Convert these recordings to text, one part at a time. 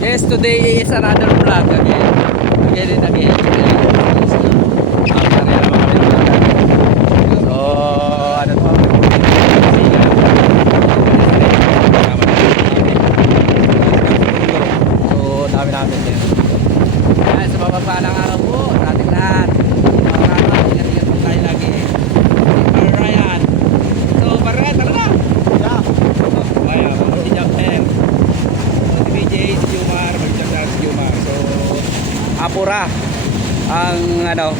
Yes, today is another vlog again. Again and again. So, ano to? So, dami namin din. Ayan, sa mapapalang araw po, sa ating lahat. Mga kano, ingat-ingat po tayo lagi. Para Ryan. So, para Ryan, tara na! Yeah. Kaya, si Jamper. So, si BJ, si Jumar, mag-chat si Jumar. So, Apura ang ano,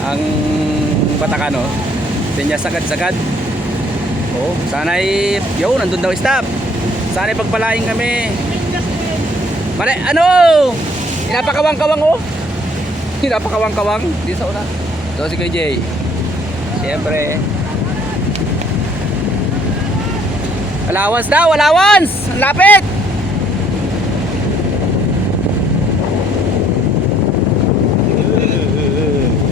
ang Batakano. Sinya sagad-sagad. Oh, sana'y, yo, nandun daw stop. Sana'y pagpalain kami. Mali, ano? Pinapakawang-kawang oh. Pinapakawang-kawang. Di sa una. So, si KJ. Siyempre. Allowance daw! Ang lapit!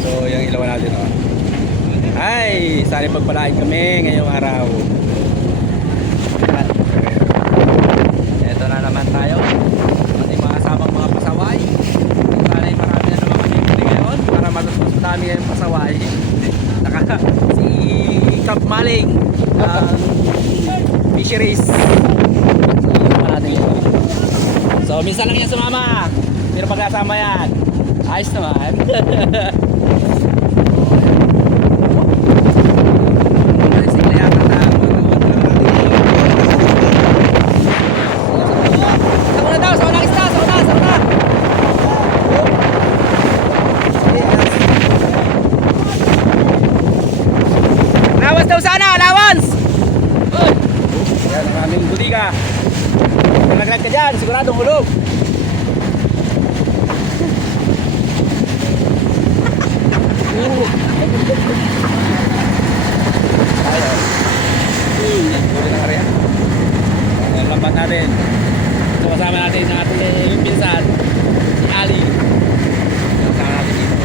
So, yung ilaw natin, oh. Ay, sana pagpalain kami ngayong araw. Ito na naman tayo. Ating mga kasamang mga pasaway. Sana ay marami na naman kami huli ngayon para malusos dami ngayong pasaway. Naka, si Camp Maling ng fisheries. So, minsan lang yan sumama. Pero pagkasama yan, ayos naman. Tricycle yata na. Sa una daw, sa unang isda, sa una, sa una. Allowance daw sana, allowance! Uy! Yan ang aming budiga. Kung nag ka dyan, siguradong hulog. Tayo. Yan, huli ng area. Ang lambat natin. So, kasama natin ang ating yung pinsan, si Ali. Kasama natin dito.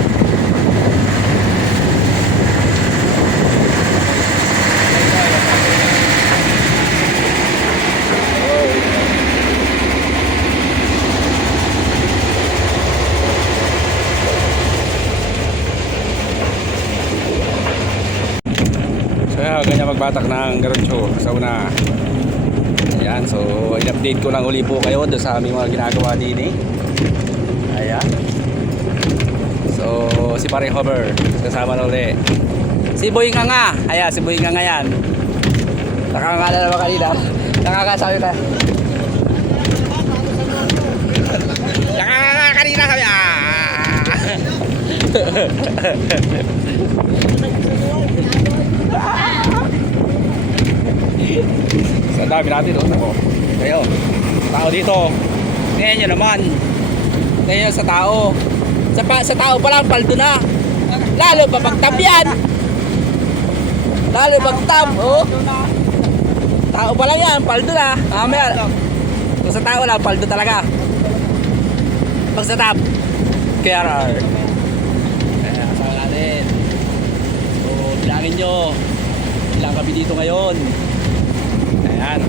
So magbatak ng garoncho sa una. Ayan, so in-update ko lang uli po kayo doon sa aming mga ginagawa din eh. Ayan. So, si Pare Hover, kasama na uli. Si Boy nga nga, ayan, si Boy nga nga yan. Nakakangala naman kanina. Nakakasabi ka. Nakakanga kanina sabi, ah! dami natin, oh. Ako. Kayo. Tao dito. Tingnan nyo naman. Tingnan nyo sa tao. Sa, pa, sa tao pa lang, paldo na. Lalo pa pagtab yan. Lalo pagtab, oh. Tao pa lang yan, paldo na. Mamaya. Kung sa tao lang, paldo talaga. Pag sa tap, KRR. Ayan, kasama natin. So, bilangin nyo. Ilang kami dito ngayon. Ayan.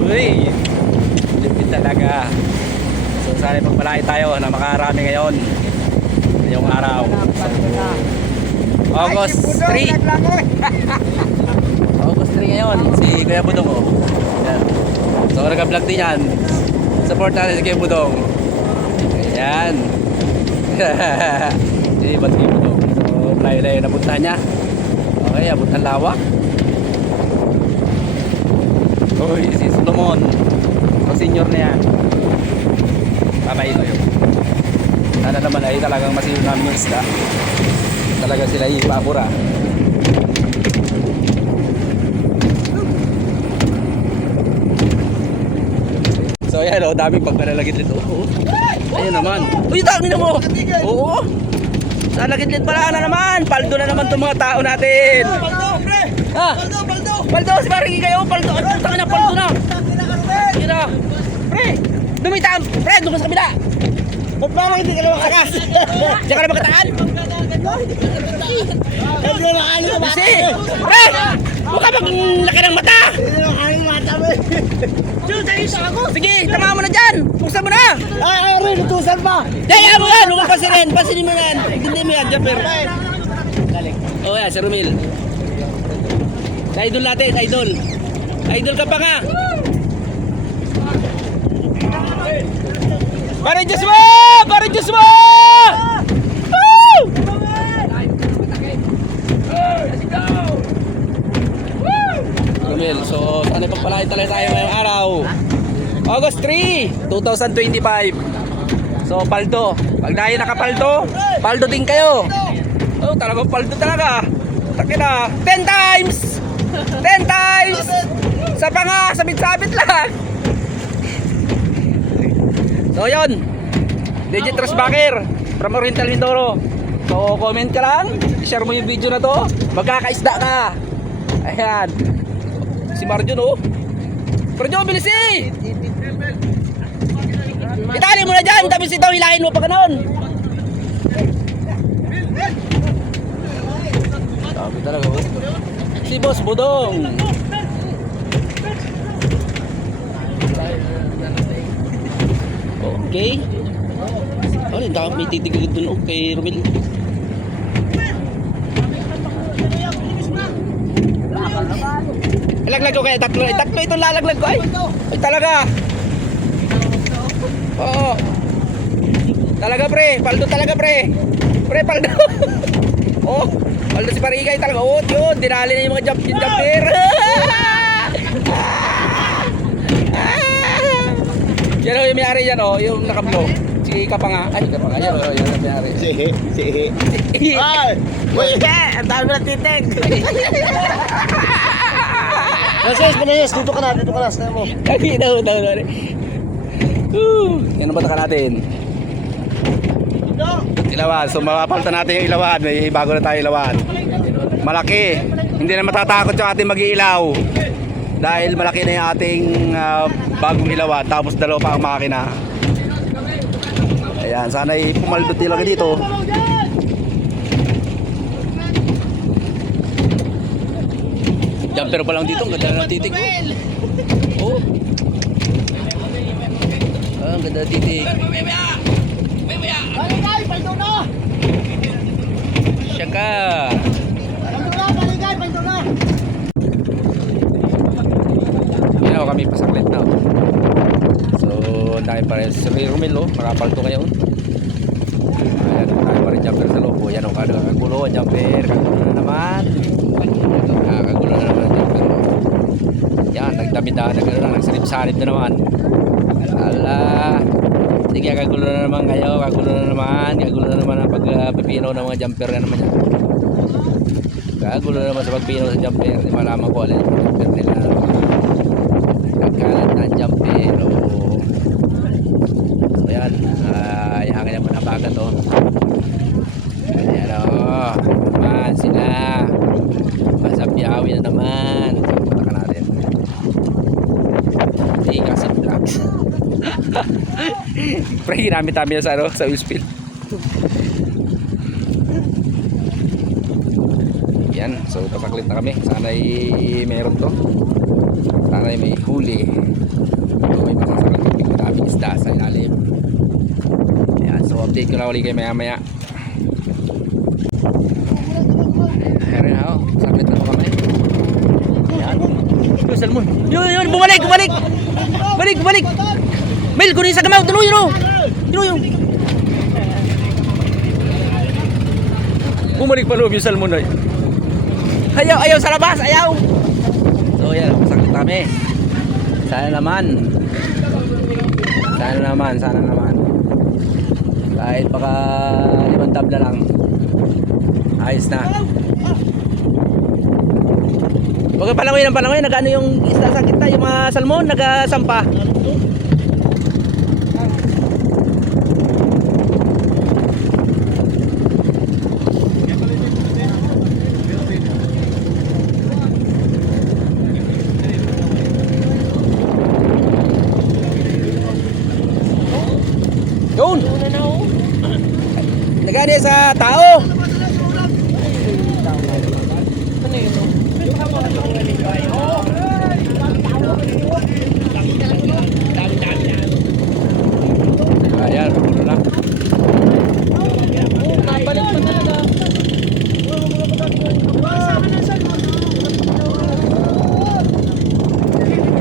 Uy! Lipid talaga. So sana pagmalaki tayo na makarami ngayon. Ngayong araw. August 3. August 3 ngayon. Si Kuya Budong oh. Ayan. So nag-vlog din yan. Support natin si Kuya Budong. Ayan. Hindi ba't Kuya Budong? So layo-layo na puntahan niya. Okay, abot ng lawak. Uy, si Solomon. Ang senior na yan. Tama ito yun. Sana naman ay talagang masiyo namin yung isda. Talaga sila ipapura. So ayan o, daming pagkalalagit nito. Oh. Ayun naman. Uy, dami na mo! Oo! Sa lagit pala na naman! Paldo na naman itong mga tao natin! Paldo, pre! Ha? Paldo, paldo! Paldo, si Maringi kayo! Paldo! Ang taka na, paldo na! Na! Pre! Dumitaan! Pre, doon sa kabila! Ba't parang hindi ka naman kakas? Diyan ka na magkataan? Hindi na nakakali ka Kasi! Pre! Mukha bang laki ng mata! Naman. Sige, tama mo na dyan! Buksan mo na! Ay, ay, rin, utusan pa. Daya mo yan! Huwag ka pansinin! Pansinin mo yan! Hindi mo yan, Jumper! Oo yan, si Romil. Idol natin, idol. Idol ka pa nga! Pare mo! Pare mo! Woo! Romil, so sana pagpalain talaga tayo ngayong araw. August 3, 2025. So, paldo. Pag dahil nakapaldo, paldo din kayo. Oh, talagang paldo talaga. Taki na. 10 times! 10 times! Sa panga, sabit-sabit lang. So, yun. Legit Trashbacker from Oriental Mindoro. So, comment ka lang. Share mo yung video na to. Magkakaisda ka. Ayan. Si Marjon, oh. Marjon, bilis eh! Itali mo na dyan, tapos ito hilahin mo pa ganon. Sabi talaga oh. Si Boss Budong. Okay. Oh, ako may titigil dun okay, Romel. Laglag ko kaya tatlo. Eh, tatlo itong lalaglag ko ay. Ay talaga. Oo. Talaga pre, paldo talaga pre. Pre, paldo. oh, paldo si Parigay talaga. Oh, yun, dinali na yung mga jump, yung jumper. yan oh, yung may-ari yan oh, yung nakablo. Si Kapanga. Ay, Kapanga. Yan oh, yung may-ari. Sihi, sihi. Ay, wait, ang dami na titig. Nasis, manayas, dito ka na, dito ka na, sayo mo. Lagi daw, daw, daw. Yan ang batakan natin. Ilawan. So mapapalitan natin yung ilawan. May bago na tayo ilawan. Malaki. Hindi na matatakot yung ating mag-iilaw. Dahil malaki na yung ating ah, bagong ilawan. Tapos dalawa pa ang makina. Ayan. Sana pumaldot nila dito. Jumper pa lang dito. Ang ganda ng titig. Oh. Ah, ang ganda ng titig. Baligay, paldo na! Siya ka. Paldo na, baligay, paldo na! Yan ako kami pasaklit na. oh. So, ang dami pa rin. Si Ray Romelo, marapal to ngayon. Ayan, ang dami pa rin jumper sa loob. oh. Yan o, kagulo, jumper. Kagulo na naman. Ah, kagulo na naman ang jumper. oh. Yan, nagdamid na, nag, ano, nagsalip-salip na naman. Ala. Sige, kagulo na naman kayo. Kagulo na naman. Kagulo na naman ang pagpipino ng mga jumper na naman yan. Kagulo na naman sa pagpino sa jumper. Di malaman ko alin ang jumper nila. Nagkalat na jumper. O... So yan. Ay, hangin naman ang bagat o. Ayan o. Naman sila. Masabyawi na naman. Punta ka natin. Hindi kasi vlogs. Pre, yan sa, ano, sa wheel spill. Yan, so pasaklit na kami. Sana'y meron to. Sana'y may huli. So, may masasakit kami kung daming isda sa ilalim. Yan, so update ko na ulit kayo maya maya. Ayan na ako, saklit na kami. Yan. Yun, yun, bumalik, bumalik! Balik, balik! Mel, kunin sa gamaw, tuloy yun o! Tuloy yun! Bumalik pa loob yung salmon ay. Ayaw, ayaw sa labas, ayaw! So yan, masakit kami. Sana naman. Sana naman, sana naman. Kahit baka limang tabla lang. Ayos na. Huwag kang palangoy ng palangoy, nag-ano yung isda sa kita, yung mga salmon, nag-sampa. tao.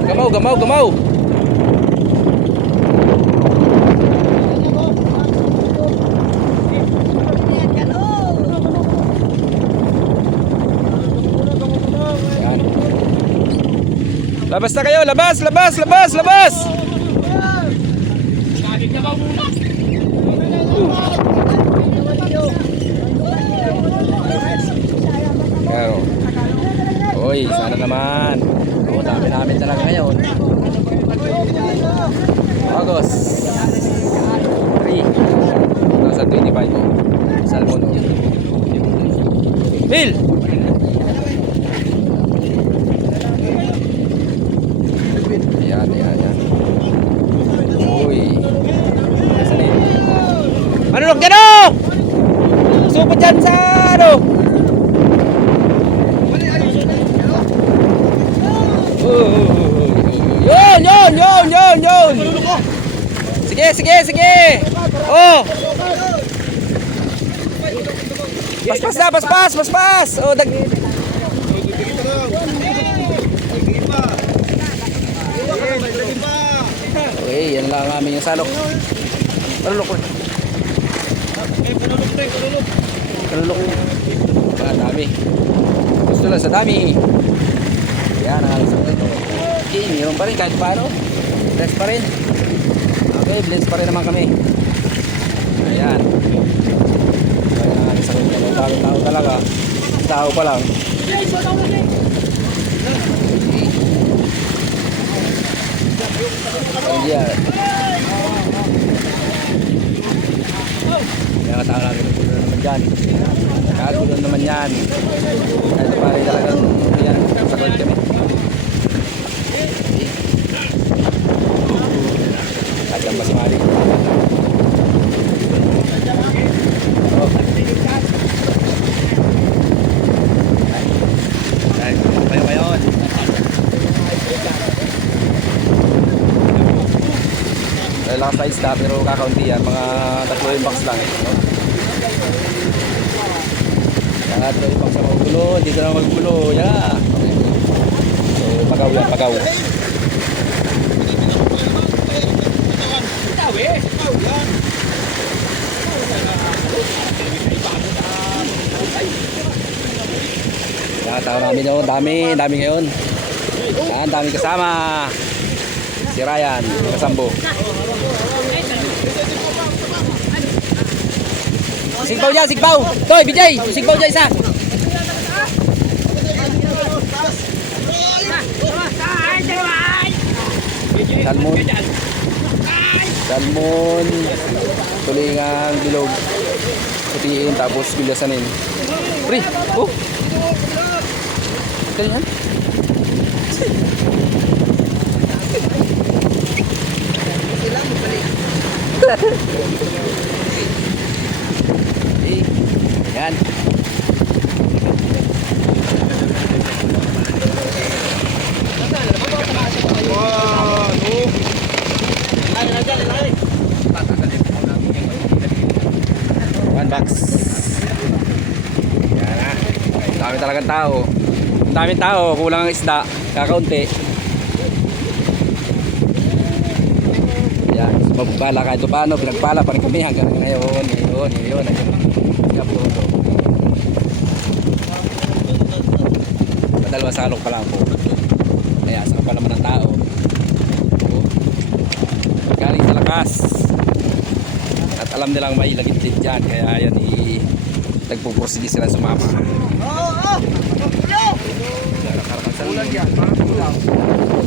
Gamaw, gamaw, gamaw. Labas na kayo, labas, labas, labas, labas. Pero, Uy, sana naman. Oo, dami namin talaga ngayon. August. 3. Nasa 25 oh. Salmon oh. Bill! Ayan, ayan, ayan. Uy. Nasa na yun? Manunok dyan oh! Supot dyan sa ano? Yun, yun, yun, yun, yun. Sige, sige. Oh. Paspas na, paspas, paspas. Oh, dag. Okay, yan lang ang aming salok. Palulok ko. Palulok ko. Ah, dami. Gusto lang sa dami. Yan ang ito. Okay, meron pa rin kahit paano. Bless pa rin. Okay, bless pa rin naman kami. Ayan. Ayan ang aking sagot ito. Tao, tao talaga. Tao pa lang. Ayan. Kaya nga tao namin gulo naman dyan. Kagulo naman yan. Kahit pa rin talagang yan. Sagot kami. Kajang pa si Mari. Oh. Ay, kayo kayo. Dahil lang sa isda pero kakaunti yan. Mga tatlo yung box lang. No? Tatlo yung box sa magulo. Dito na magulo. Yeah. Okay. So, pagaw yan, pagaw. Yan, tao namin yun. Dami, dami ngayon. Yan, dami kasama. Si Ryan, kasambo. Sigbaw dyan, sigbaw. Toy, Bijay, sigbaw dyan isa. Salmon. Salmon. Tulingang bilog. Putiin, tapos bilyasanin. Pre, oh. Ito yan. Eh, Yan. One box. Yan na. Talagang tao. Daming tao, kulang ang isda, kakaunti. Yan, sa magbala kahit paano, pinagpala pa rin kami hanggang ngayon. Yun, yun, yun. Kaputo. Madalwa salok pa lang po. Kaya saka pa naman ang tao. Galing sa lakas. At alam nilang may lagit din dyan. Kaya yan, i nagpupursige sila sumama. Ulan yan, parang ulaw.